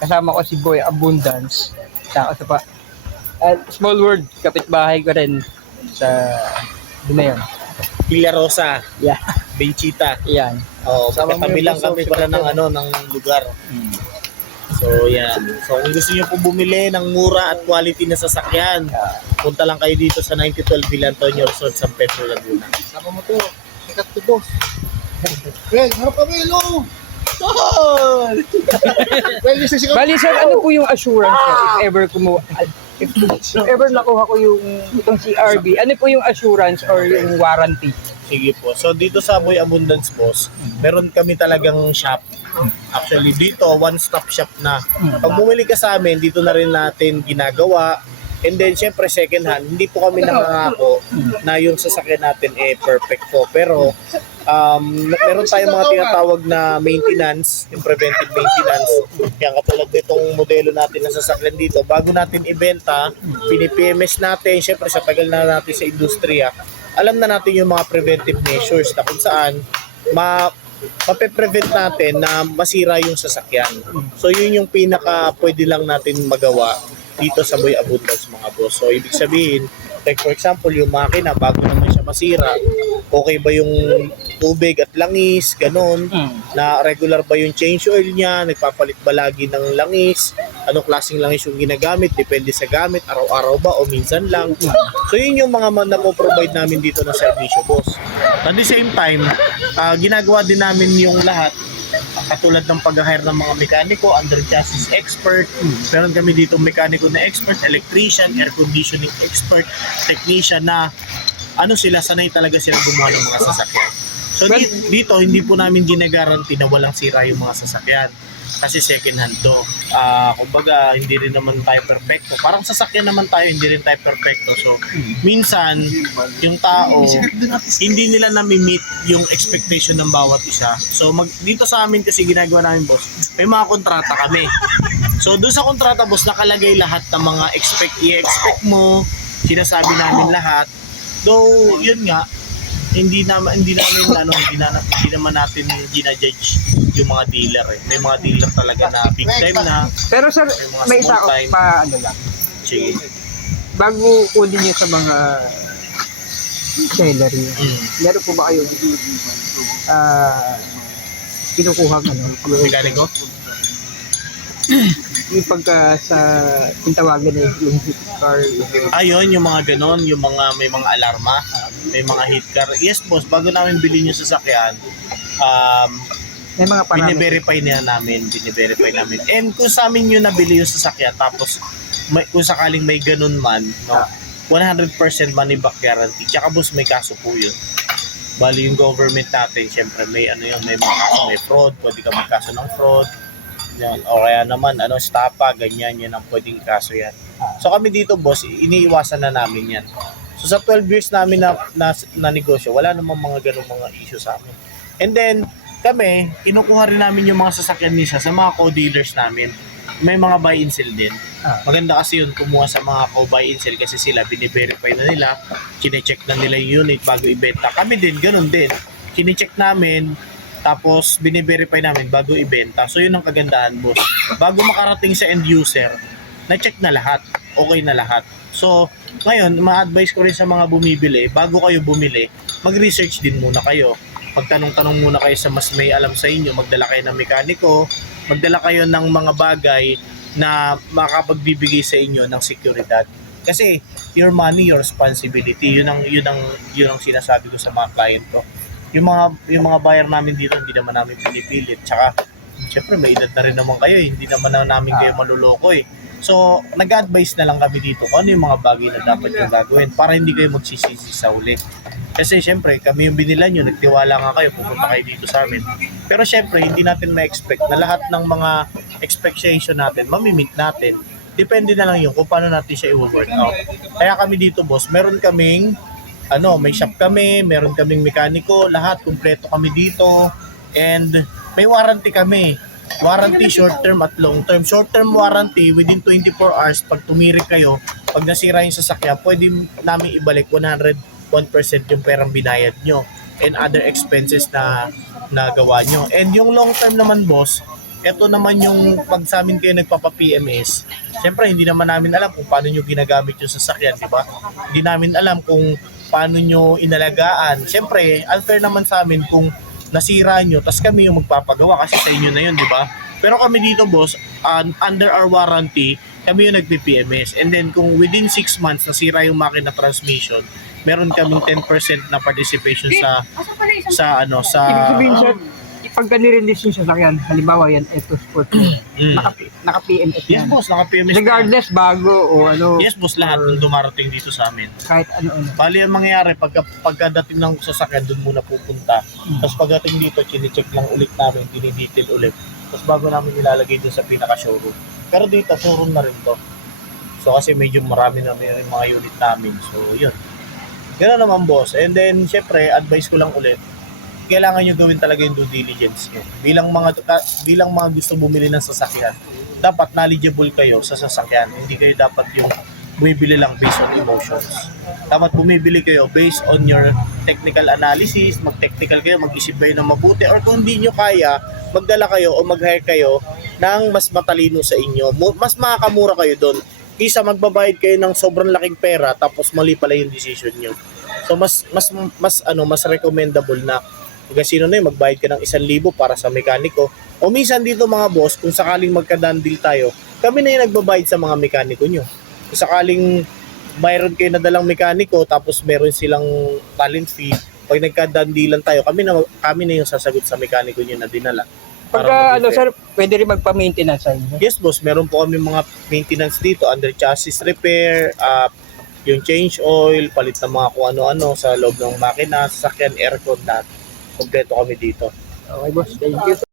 Kasama ko si Boy Abundance. Saka sa pa. Small World, kapitbahay ko rin sa doon na yun. Villa Rosa, Yeah. Benchita. Yan. Oh, Sama mo katabi yung lang puso, kami para ng siyempre. ng lugar. So yan. So kung gusto niyo po bumili ng mura at quality na sasakyan, punta lang kayo dito sa 9012 Villa Antonio Resort, San Pedro, Laguna. Sama mo to. Sikat to, boss. Well, harap kami, lo. Tol! Well, isa sikat. Bali sir, ano po yung assurance ko if ever nakuha ko yung itong CRB, ano po yung assurance or yung warranty? Sige po. So dito sa Boy Abundance Boss, meron kami talagang shop. Actually dito, one-stop shop na. Pag bumili ka sa amin, dito na rin natin ginagawa. And then syempre second hand, hindi po kami nangangako na yung sasakyan natin perfect po. Pero meron tayong mga tinatawag na maintenance, yung preventive maintenance. Kaya katulad nitong modelo natin na sasakyan dito, bago natin ibenta, pini-PMS natin, syempre sa tagal na natin sa industriya, alam na natin yung mga preventive measures na kung saan mape-prevent natin na masira yung sasakyan. So yun yung pinaka pwede lang natin magawa dito sa Boy Abundance mga boss. So ibig sabihin, like for example, yung makina bago naman siya masira, okay ba yung tubig at langis, ganun, na regular ba yung change oil niya, nagpapalit ba lagi ng langis, anong klaseng langis yung ginagamit, depende sa gamit, araw-araw ba o minsan lang. So yun yung mga na-provide namin dito na servisyo boss. At the same time, ginagawa din namin yung lahat katulad ng pag-hire ng mga mekaniko, under chassis expert. Meron kami dito mekaniko na expert, electrician, air conditioning expert, technician na sila, sanay talaga sila gumawa ng mga sasakyan. So dito, hindi po namin ginagaranti na walang sira yung mga sasakyan. Kasi second hand to. Kumbaga, hindi rin naman tayo perfecto. Parang sasakyan naman tayo, hindi rin tayo perfecto. So, minsan, yung tao, hindi nila nami-meet yung expectation ng bawat isa. So, dito sa amin kasi ginagawa namin, boss, may mga kontrata kami. So, doon sa kontrata, boss, nakalagay lahat ng mga i-expect mo, sinasabi namin lahat. Though, yun nga, hindi naman natin gina-judge yung mga dealer eh. May mga dealer talaga na big time na. Pero sir, mga may isa small ako time. pa lang. Sige. Bago kunin niyo sa mga seller yun, meron po ba kayong kinukuha Mekaniko? yung pagka sa kung tawagan na yung hit car Ayun, yung mga ganon, yung mga may mga alarma, may mga hit car. Yes boss, bago namin bilhin yung sasakyan, may mga parameters. bine-verify namin. And kung sa amin yung nabili yung sasakyan, tapos kung sakaling may ganun man, no, 100% money back guarantee. Tsaka boss, may kaso po yun. Bali yung government natin, syempre may may mga kaso, may fraud, pwede ka magkaso ng fraud. Yan. O kaya naman, stapa, ganyan, yan ang pwedeng kaso yan. So kami dito boss, iniiwasan na namin yan. So sa 12 years namin na negosyo, wala namang mga ganung mga issue sa amin. And then, kami, kinukuha rin namin yung mga sasakyan nisa sa mga co-dealers namin. May mga buy and sell din. Maganda kasi yun, kumuha sa mga co-buy and sell kasi sila, bine-verify na nila, kine-check na nila yung unit bago ibenta. Kami din, ganun din. Kine-check namin, tapos bine-verify namin bago ibenta. So yun ang kagandahan boss. Bago makarating sa end user, na-check na lahat, okay na lahat. So ngayon, ma-advise ko rin sa mga bumibili, bago kayo bumili, mag-research din muna kayo. Magtanong-tanong muna kayo sa mas may alam sa inyo, magdala kayo ng mekaniko, magdala kayo ng mga bagay na makapagbibigay sa inyo ng seguridad. Kasi your money, your responsibility, yun ang sinasabi ko sa mga client ko. Yung mga buyer namin dito, hindi naman namin pinipilit. Tsaka, syempre may edad na rin naman kayo, hindi naman namin kayo maluloko eh. So, nag-advise na lang kami dito kung ano yung mga bagay na dapat yung gagawin para hindi kayo magsisisi sa uli. Kasi syempre, kami yung binilan nyo, nagtiwala nga kayo, pupunta kayo dito sa amin. Pero syempre, hindi natin ma-expect na lahat ng mga expectation natin, mamimit natin. Depende na lang yun kung paano natin siya i-work out. Kaya kami dito, boss, meron kaming may shop kami, meron kaming mekaniko, lahat, kumpleto kami dito, and may warranty kami. Warranty short-term at long-term. Short-term warranty, within 24 hours, pag tumirik kayo, pag nasira yung sasakyan, pwede namin ibalik 101% yung perang binayad nyo and other expenses na nagawa nyo. And yung long-term naman, boss, Ito naman yung pag sa amin kayo nagpapa-PMS, syempre hindi naman namin alam kung paano nyo ginagamit yung sasakyan, di ba? Hindi namin alam kung paano nyo inalagaan. Syempre, unfair naman sa amin kung nasira nyo, tas kami yung magpapagawa kasi sa inyo na yun, di ba? Pero kami dito, boss, under our warranty, kami yung nagpi-PMS. And then kung within 6 months nasira yung makina transmission, meron kaming 10% na participation sa Ibig sabihin, sir, pagka nirelease yung sasakyan, halimbawa yan, Eto Sport, naka-PMS Yes, yan. boss, naka-PMS. Regardless, bago o ano, Yes, boss, lahat ng dumarating dito sa amin. kahit ano-ano. Bali, ang mangyayari, pagkadating ng sasakyan, doon muna pupunta. Tapos pagdating dito, chine-check lang ulit namin, dinidetail ulit. Tapos bago namin nilalagay doon sa pinaka-showroom. Pero dito, showroom na rin to. So kasi medyo marami na rin mga unit namin. So yun. Gano'n naman, boss. And then, syempre, advice ko lang ulit, kailangan nyo gawin talaga yung due diligence nyo. Bilang mga gusto bumili ng sasakyan, dapat knowledgeable kayo sa sasakyan. Hindi kayo dapat yung bumibili lang based on emotions. Dapat bumibili kayo based on your technical analysis, mag-technical kayo, mag-isip kayo ng mabuti, or kung hindi nyo kaya, magdala kayo o mag-hire kayo ng mas matalino sa inyo. Mas makakamura kayo doon. Kisa magbabayad kayo ng sobrang laking pera tapos mali pala yung decision nyo. So mas recommendable na kasino na yun, magbayad ka ng 1,000 para sa mekaniko. O minsan dito mga boss, kung sakaling magka-done deal tayo, kami na yung nagbabayad sa mga mekaniko nyo. Kung sakaling mayroon kayo na dalang mekaniko, tapos meron silang talent fee, pag nagka-done dealan tayo, kami na yung sasagot sa mekaniko nyo na dinala. Pagka, sir, pwede rin magpa-maintenance sa inyo. Yes, boss. Meron po kami mga maintenance dito, under chassis repair, yung change oil, palit ng mga kung ano-ano sa loob ng makina, sasakyan, aircon, lahat. Kompleto kami dito. Okay, boss. Thank you.